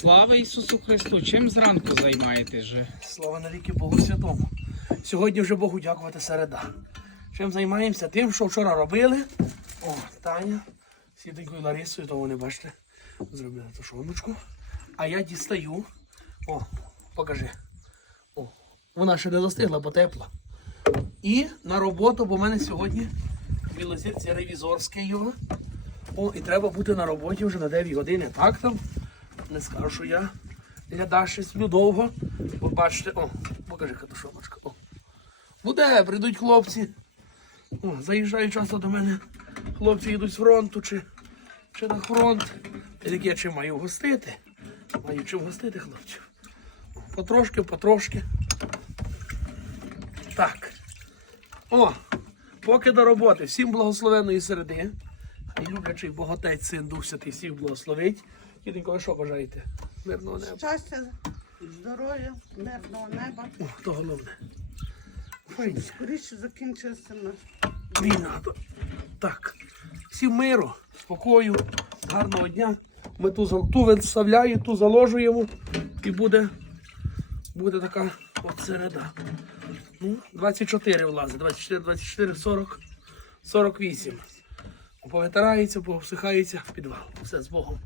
Слава Ісусу Христу! Чим зранку займаєтесь же? Слава навіки Богу Святому. Сьогодні вже Богу дякувати середа. Чим займаємося? Тим, що вчора робили. О, Таня, Сіденькою Ларисою, то вони бачите, зробили тушоночку. А я дістаю. О, покажи. О, вона ще не застигла, бо тепла. І на роботу, бо в мене сьогодні білозірці ревізорський його. О, і треба бути на роботі вже на 9 години. Так там? Не скажу, що я гляда сплю довго. Бо бачите, о, покажи катушоночка. О. Буде, прийдуть хлопці. О, заїжджають часто до мене. Хлопці йдуть з фронту чи, чи на фронт. І таке, я чим маю гостити? Маю чим гостити хлопців. Потрошки, потрошки. Так. О, поки до роботи. Всім благословенної середи. Люблячий богатець син Дух Святий всіх благословить. Діденько, ви що бажаєте? Мирного неба. Щастя, здоров'я, мирного неба. О, то головне. Файні. Скоріше закінчився наш. Війна. Так. Всім миру, спокою, гарного дня. Ми ту, ту виставляємо, ту заложуємо і буде, буде така от середа. Ну, 24 влазить, 24, 24, 40, 48. Повитирається, повсихається в підвал. Все з Богом.